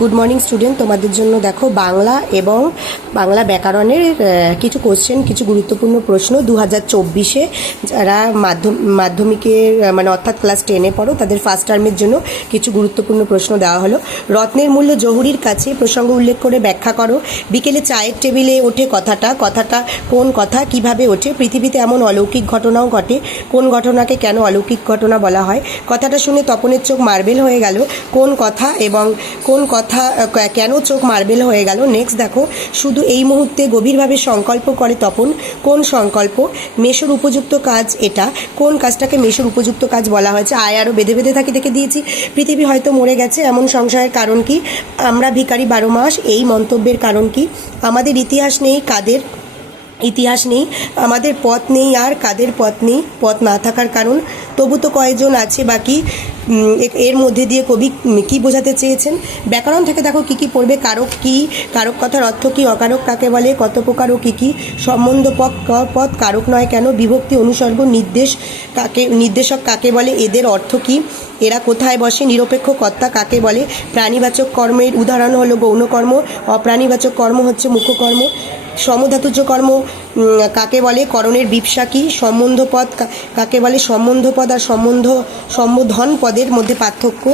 Good morning student, তোমাদের জন্য দেখো বাংলা এবং বাংলা ব্যাকরণের কিছু কোশ্চেন, কিছু গুরুত্বপূর্ণ প্রশ্ন 2024-এ যারা মাধ্যমিকের মানে অর্থাৎ ক্লাস 10-এ পড়ো তাদের ফার্স্ট টার্মের জন্য কিছু গুরুত্বপূর্ণ প্রশ্ন দেওয়া হলো। রত্নের মূল্য জহুরির কাছে প্রসঙ্গ উল্লেখ করে ব্যাখ্যা করো। বিকেলে চায়ের টেবিলে ওঠে কথাটা কোন কথা, কিভাবে ওঠে? পৃথিবীতে এমন অলৌকিক ঘটনাও ঘটে, কোন ঘটনাকে কেন অলৌকিক ঘটনা বলা হয়? কথাটা শুনে তপনের চোখ মার্বেল হয়ে গেল, কোন কথা এবং কোন কথা কেন চোখ মার্বেল হয়ে গেল? নেক্সট দেখো, শুধু এই মুহূর্তে গভীরভাবে সংকল্প করে তপন, কোন সংকল্প? মেশোর উপযুক্ত কাজ এটা, কোন কাজটাকে মেশোর উপযুক্ত কাজ বলা হয়েছে? আয় আরও বেঁধে বেঁধে থাকি দেখে দিয়েছি। পৃথিবী হয়তো মরে গেছে এমন সংশয়ের কারণ কি? আমরা ভিখারি 12 মাস, এই মন্তব্যের কারণ কি? আমাদের ইতিহাস নেই, কাদের ইতিহাস নেই? আমাদের পথ নেই, আর কাদের পথ নেই? পথ না থাকার কারণ? তবু তো কয়েকজন আছে বাকি। এর মধ্যে দিয়ে কবি কি বোঝাতে চেয়েছেন? ব্যাকরণ থেকে দেখো কি পড়বে। কারক কি, কারক কথার অর্থ কি? অকারক কাকে বলে? কত প্রকার ও কি? সম্বন্ধ পদ কারক নয় কেন? বিভক্তি অনুসর্গ নির্দেশক কাকে বলে? এদের অর্থ কি? এরা কোথায় বসে? নিরপেক্ষ কর্তা কাকে বলে? প্রাণীবাচক কর্মের উদাহরণ হলো গৌণকর্ম, অপ্রাণীবাচক কর্ম হচ্ছে মুখ্য কর্ম। সমধাতুজ কর্ম কাকে বলে? করণের বিপসা কি? সম্বন্ধ পদ কাকে বলে? সম্বন্ধ পদ আর সম্বোধন পদের মধ্যে পার্থক্য।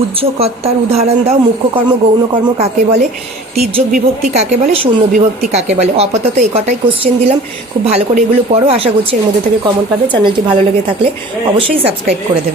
উজ্জ্বকর্তার উদাহরণ দাও। মুখ্য কর্ম গৌণকর্ম কাকে বলে? তির্যক বিভক্তি কাকে বলে? শূন্য বিভক্তি কাকে বলে? আপাতত এই কটাই কোশ্চেন দিলাম, খুব ভালো করে এগুলো পড়ো। আশা করছি এর মধ্যে থেকে কমন পাবে। চ্যানেলটি ভালো লেগে থাকলে অবশ্যই সাবস্ক্রাইব করে দেবে।